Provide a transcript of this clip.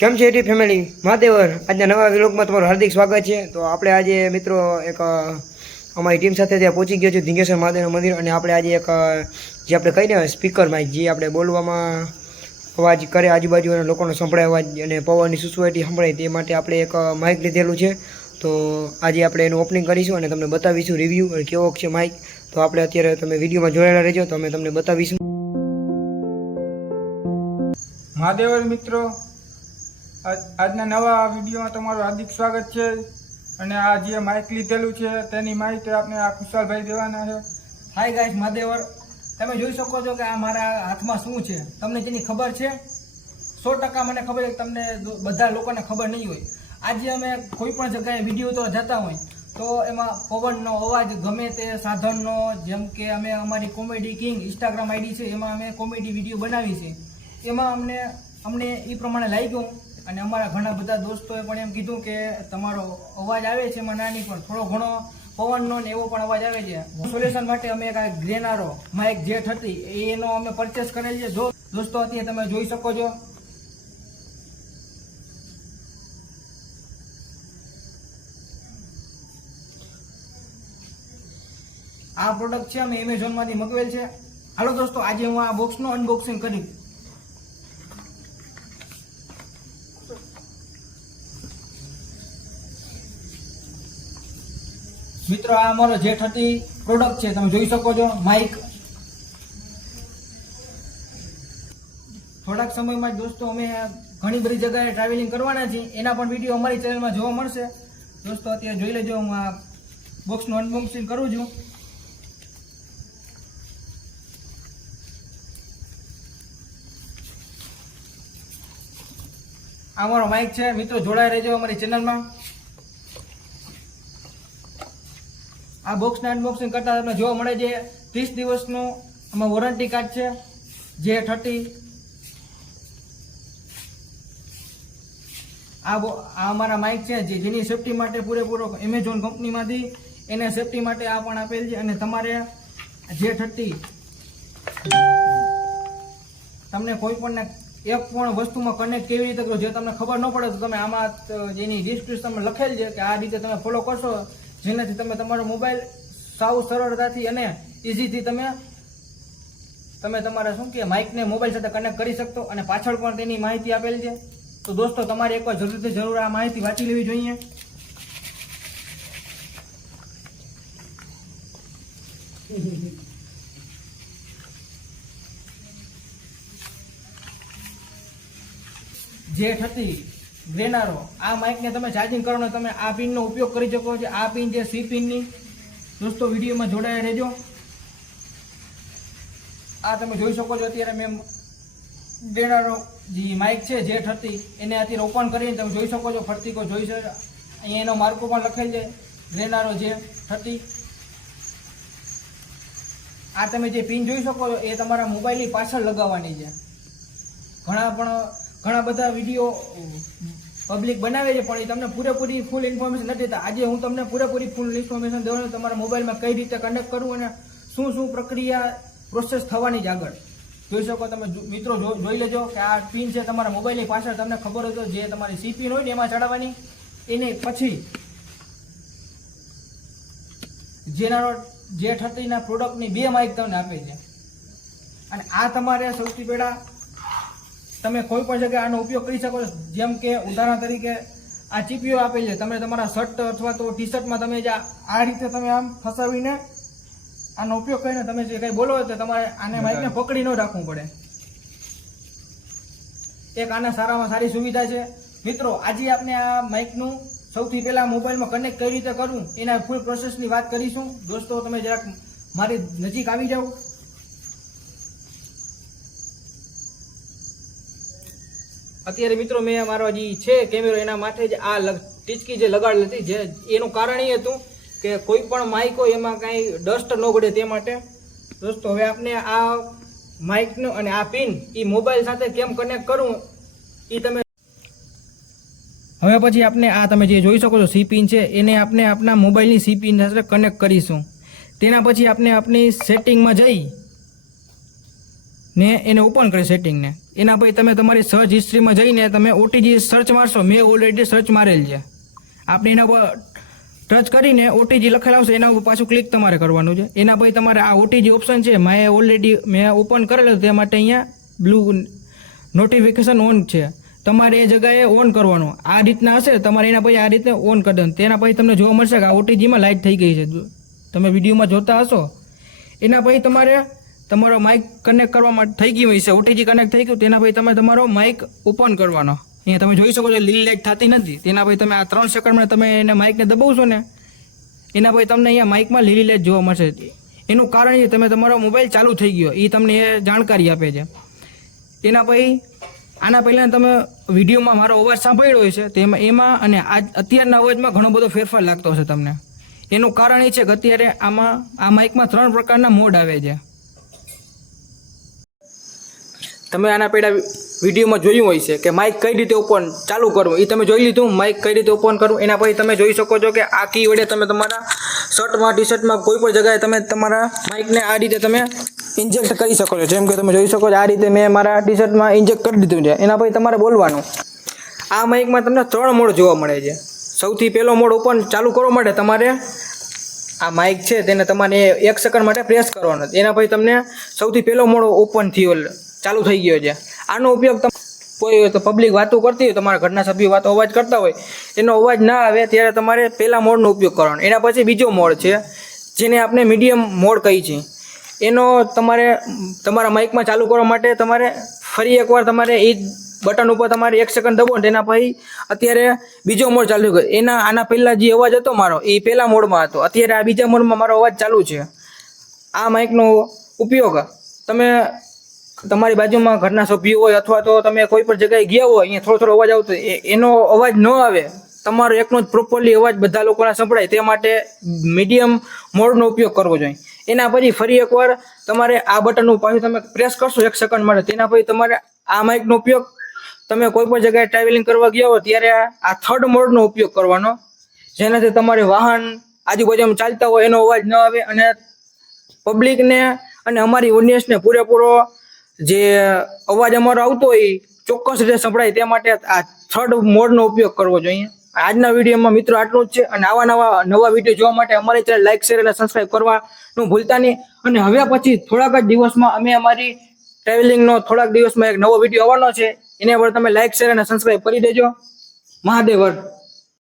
કેમ છે at family મહાદેવર આજના નવા વ્લોગમાં તમારું હાર્દિક સ્વાગત છે। તો આપણે આજે મિત્રો એક અમારી ટીમ સાથે ત્યાં પહોંચી ગયો છે ધીંગેશ્વર મહાદેવનું મંદિર। અને આપણે આજે એક જે આપણે કહીને સ્પીકર માઇક જે આપણે બોલવામાં અવાજ કરે આજુબાજુના લોકોનો સંભળાય અવાજ અને પવનની સુસવાટી સંભળાય તે માટે આપણે એક માઇક લીધેલું છે। તો આજે આપણે એનું ઓપનિંગ કરીશું અને તમને બતાવીશું રિવ્યૂ અને કેવો છે માઇક। તો આપણે અત્યારે તમે વિડીયોમાં જોડાયેલા રહેજો તો અમે તમને બતાવીશું। મહાદેવર મિત્રો, આજના નવા વિડીયોમાં તમારું હાર્દિક સ્વાગત છે। અને આ જે માઇક લીધેલું છે તેની માહિતી આપણે આ ખુશાલભાઈ દેવાના છે। હાય ગાઈસ, મહાદેવર તમે જોઈ શકો છો કે આ મારા હાથમાં શું છે, તમને જેની ખબર છે 100% મને ખબર છે, તમને બધા લોકોને ખબર નહીં હોય। આજે અમે કોઈ પણ જગ્યાએ વિડીયો તો જતા હોય તો એમાં પવનનો અવાજ ગમે તે સાધનનો, જેમ કે અમે અમારી કોમેડી કિંગ ઇન્સ્ટાગ્રામ આઈડી છે એમાં અમે કોમેડી વિડીયો બનાવી છે, એમાં અમને એ પ્રમાણે લાગ્યું। અને અમારા ઘણા બધા દોસ્તોએ પણ એમ કીધું કે તમારો અવાજ આવે છે એમાં નાની પણ થોડો ઘણો પવનનો ને એવો પણ અવાજ આવે છે। સોલ્યુશન માટે અમે એક ગ્રેનારો માઇક Z30 એનો અમે પરચેસ કરેલ છે। જો દોસ્તો અત્યારે તમે જોઈ શકો છો, આ પ્રોડક્ટ છે અમે એમેઝોનમાંથી મગવેલ છે। હાલો દોસ્તો, આજે હું આ બોક્સનું અનબોક્સિંગ કરી। મિત્રો, આ અમારો Z30 પ્રોડક્ટ છે, તમે જોઈ શકો છો માઇક। થોડાક સમયમાં જ દોસ્તો અમે ઘણી બધી જગ્યાએ ટ્રાવેલિંગ કરવાના છીએ, એના પણ વિડીયો અમારી ચેનલમાં જોવા મળશે। દોસ્તો અત્યારે જોઈ લેજો, હું આ બોક્સનું અનબોક્સિંગ કરું છું। આ અમારો માઇક છે મિત્રો, જોડાઈ રહેજો અમારી ચેનલમાં। આ બોક્સના અનબોક્સિંગ કરતા તમને જોવા મળે છે 30 દિવસનું આમાં વોરંટી કાર્ડ છે Z30। આ અમારા માઇક છે જેની સેફટી માટે પૂરેપૂરો એમેઝોન કંપનીમાંથી એને સેફટી માટે આ પણ આપેલ છે। અને તમારે Z30 તમને કોઈ પણ એક પણ વસ્તુમાં કનેક્ટ કેવી રીતે કરો જે તમને ખબર ન પડે તો તમે આમાં જેની ડિસ્ક્રિપ્શનમાં લખેલ છે કે આ રીતે તમે ફોલો કરશો, જેનાથી તમે તમારો મોબાઈલ સાવ સરળતાથી અને ઇઝીથી તમે તમારા શું કે માઇકને મોબાઈલ સાથે કનેક્ટ કરી શકતો। અને પાછળ પણ તેની માહિતી આપેલી છે। તો દોસ્તો તમારે એકવાર જરૂરથી જરૂર આ માહિતી વાંચી લેવી જોઈએ। Z30 ગ્રેનારો આ માઇકને તમે ચાર્જિંગ કરો ને તમે આ પિનનો ઉપયોગ કરી શકો છો। આ પિન છે C પિનની। દોસ્તો વિડીયોમાં જોડાયા રહેજો। આ તમે જોઈ શકો છો અત્યારે મેં ગ્રેનારો જે માઇક છે Z30 એને અત્યારે ઓપન કરીને તમે જોઈ શકો છો, ફરતી કોઈ જોઈ શકો, અહીંયા એનો માર્કો પણ લખેલ છે ગ્રેનારો Z30। આ તમે જે પિન જોઈ શકો છો એ તમારા મોબાઈલની પાછળ લગાવવાની છે। ઘણા બધા વિડીયો પબ્લિક બનાવે છે પણ એ તમને પૂરેપૂરી ફૂલ ઇન્ફોર્મેશન નથી દેતા। આજે હું તમને પૂરેપૂરી ફૂલ ઇન્ફોર્મેશન દેવાનું, તમારા મોબાઈલમાં કઈ રીતે કનેક્ટ કરવું અને શું પ્રક્રિયા પ્રોસેસ થવાની જ આગળ જોઈ શકો તમે મિત્રો। જોઈ લેજો કે આ પિન છે તમારા મોબાઈલની પાછળ, તમને ખબર હોય તો જે તમારી C પિન હોય ને એમાં ચડાવવાની। એને પછી Z30 ના પ્રોડક્ટની 2 માઇક તમને આપે છે। અને આ તમારે સૌથી પહેલા તમે કોઈ પણ જગ્યાએ આનો ઉપયોગ કરી શકો છો, જેમ કે ઉદાહરણ તરીકે આ ચીપીઓ આપેલ છે, તમે તમારા શર્ટ અથવા તો ટી શર્ટમાં તમે જે આ રીતે તમે આમ ફસાવીને આનો ઉપયોગ કરીને તમે જે કંઈ બોલો તો તમારે આને માઇકને પકડી ન રાખવું પડે। એક આના સારામાં સારી સુવિધા છે મિત્રો। આજે આપણે આ માઇકનું સૌથી પહેલા મોબાઈલમાં કનેક્ટ કઈ રીતે કરવું એના ફૂલ પ્રોસેસની વાત કરીશું। દોસ્તો તમે જરાક મારી નજીક આવી જાઓ। અત્યારે મિત્રો મેં મારો જે છે કેમેરો એના માથે જ આ ટીચકી જે લગાડેલી હતી, જે એનું કારણ એ હતું કે કોઈ પણ માઇક હોય એમાં કાંઈ ડસ્ટ ન પડે તે માટે। દોસ્તો હવે આપણે આ માઇકનું અને આ પિન એ મોબાઈલ સાથે કેમ કનેક્ટ કરવું એ તમે હવે પછી આપણે આ તમે જે જોઈ શકો છો C પિન છે એને આપણે આપણા મોબાઈલની C પિન સાથે કનેક્ટ કરીશું। તેના પછી આપણે આપણી સેટિંગમાં જઈ ને એને ઓપન કરી સેટિંગને, એના પછી તમે તમારી સર્ચ હિસ્ટ્રીમાં જઈને તમે ઓટીજી સર્ચ મારશો. મેં ઓલરેડી સર્ચ મારેલ છે. આપણે એના પર ટચ કરીને ઓટીજી લખેલા આવશે એના ઉપર પાછું ક્લિક તમારે કરવાનું છે. એના પછી તમારે આ ઓટીજી ઓપ્શન છે મેં ઓપન કરેલું તે માટે અહીંયા બ્લુ નોટિફિકેશન ઓન છે. તમારે એ જગ્યાએ ઓન કરવાનું. આ રીતના હશે તમારે એના પછી આ રીતે ઓન કરી દેવાનું. તેના પછી તમને જોવા મળશે કે આ ઓટીજીમાં લાઇટ થઈ ગઈ છે. તમે વિડીયોમાં જોતા હશો. એના પછી તમારે તમારો માઇક કનેક્ટ કરવા માટે થઈ ગયું હોય છે. ઓટીજી કનેક્ટ થઈ ગયું તેના પછી તમે તમારો માઇક ઓપન કરવાનો. અહીંયા તમે જોઈ શકો છો લીલી લાઇટ થતી નથી. તેના પછી તમે આ 3 સેકન્ડમાં તમે એને માઇકને દબાવશો ને એના પછી તમને અહીંયા માઇકમાં લીલી લાઇટ જોવા મળશે. એનું કારણ એ તમે તમારો મોબાઈલ ચાલુ થઈ ગયો એ તમને એ જાણકારી આપે છે. એના પછી આના પહેલાં તમે વિડીયોમાં મારો અવાજ સાંભળ્યો હોય છે તેમાં એમાં અને અત્યારના અવાજમાં ઘણો બધો ફેરફાર લાગતો હશે તમને. એનું કારણ એ છે કે અત્યારે આ માઇકમાં 3 પ્રકારના મોડ આવે છે. તમે આના પહેલાં વિડીયોમાં જોયું હોય છે કે માઇક કઈ રીતે ઓપન ચાલુ કરવું એ તમે જોઈ લીધું. માઇક કઈ રીતે ઓપન કરવું એના પછી તમે જોઈ શકો છો કે આ કી વડે તમે તમારા શર્ટમાં ટી શર્ટમાં કોઈ પણ જગ્યાએ તમે તમારા માઇકને આ રીતે તમે ઇન્જેક્ટ કરી શકો છો. જેમ કે તમે જોઈ શકો છો આ રીતે મેં મારા ટી શર્ટમાં ઇન્જેક્ટ કરી દીધું છે. એના પછી તમારે બોલવાનું. આ માઇકમાં તમને 3 મોડ જોવા મળે છે. સૌથી પહેલો મોડ ઓપન ચાલુ કરવા માટે તમારે આ માઇક છે તેને તમારે 1 સેકન્ડ માટે પ્રેસ કરવાનો. એના પછી તમને સૌથી પહેલો મોડ ઓપન થયો ચાલુ થઈ ગયો છે. આનો ઉપયોગ કોઈ તો પબ્લિક વાતો કરતી હોય તમારા ઘરના સભ્યો વાતો અવાજ કરતા હોય એનો અવાજ ના આવે ત્યારે તમારે પહેલા મોડનો ઉપયોગ કરવાનો. એના પછી બીજો મોડ છે જેને આપણે મીડિયમ મોડ કહી છે. એનો તમારે તમારા માઇકમાં ચાલુ કરવા માટે તમારે ફરી એકવાર તમારે એ બટન ઉપર તમારે 1 સેકન્ડ દબાવો તેના પછી અત્યારે બીજો મોડ ચાલુ કર્યો. આના પહેલાં જે અવાજ હતો મારો એ પહેલા મોડમાં હતો. અત્યારે આ બીજા મોડમાં મારો અવાજ ચાલુ છે. આ માઇકનો ઉપયોગ તમે તમારી બાજુમાં ઘરના સભ્યો હોય અથવા તો તમે કોઈ પણ જગ્યાએ ગયા હોય અહીંયા થોડો અવાજ આવતો એનો અવાજ ન આવે તમારો એકનો જ પ્રોપરલી અવાજ બધા લોકોને સંભળાય તે માટે મીડિયમ મોડનો ઉપયોગ કરવો જોઈએ. એના પછી ફરી એકવાર તમારે આ બટનનું પાછું તમે પ્રેસ કરશો 1 સેકન્ડ માટે. તેના પછી તમારે આ માઇકનો ઉપયોગ તમે કોઈ પણ જગ્યાએ ટ્રાવેલિંગ કરવા ગયા હો ત્યારે આ 3rd મોડનો ઉપયોગ કરવાનો. જેનાથી તમારે વાહન આજુબાજુમાં ચાલતા હોય એનો અવાજ ન આવે અને પબ્લિકને અને અમારી ઓડિયન્સને પૂરેપૂરો જે અવાજ અમારો આવતો હોય ચોક્કસ રીતે સંભળાય તે માટે આ 3rd મોડનો ઉપયોગ કરવો જોઈએ. આજના વિડીયોમાં મિત્રો આટલું જ છે. અને આવા નવા વિડીયો જોવા માટે અમારી ચેનલ લાઈક શેર અને સબસ્ક્રાઈબ કરવાનું ભૂલતા નહીં. અને હવે પછી થોડાક જ દિવસમાં અમે અમારી ટ્રાવેલિંગનો થોડાક દિવસમાં એક નવો વિડીયો આવવાનો છે. એને પર તમે લાઈક શેર અને સબસ્ક્રાઈબ કરી દેજો. મહાદેવ.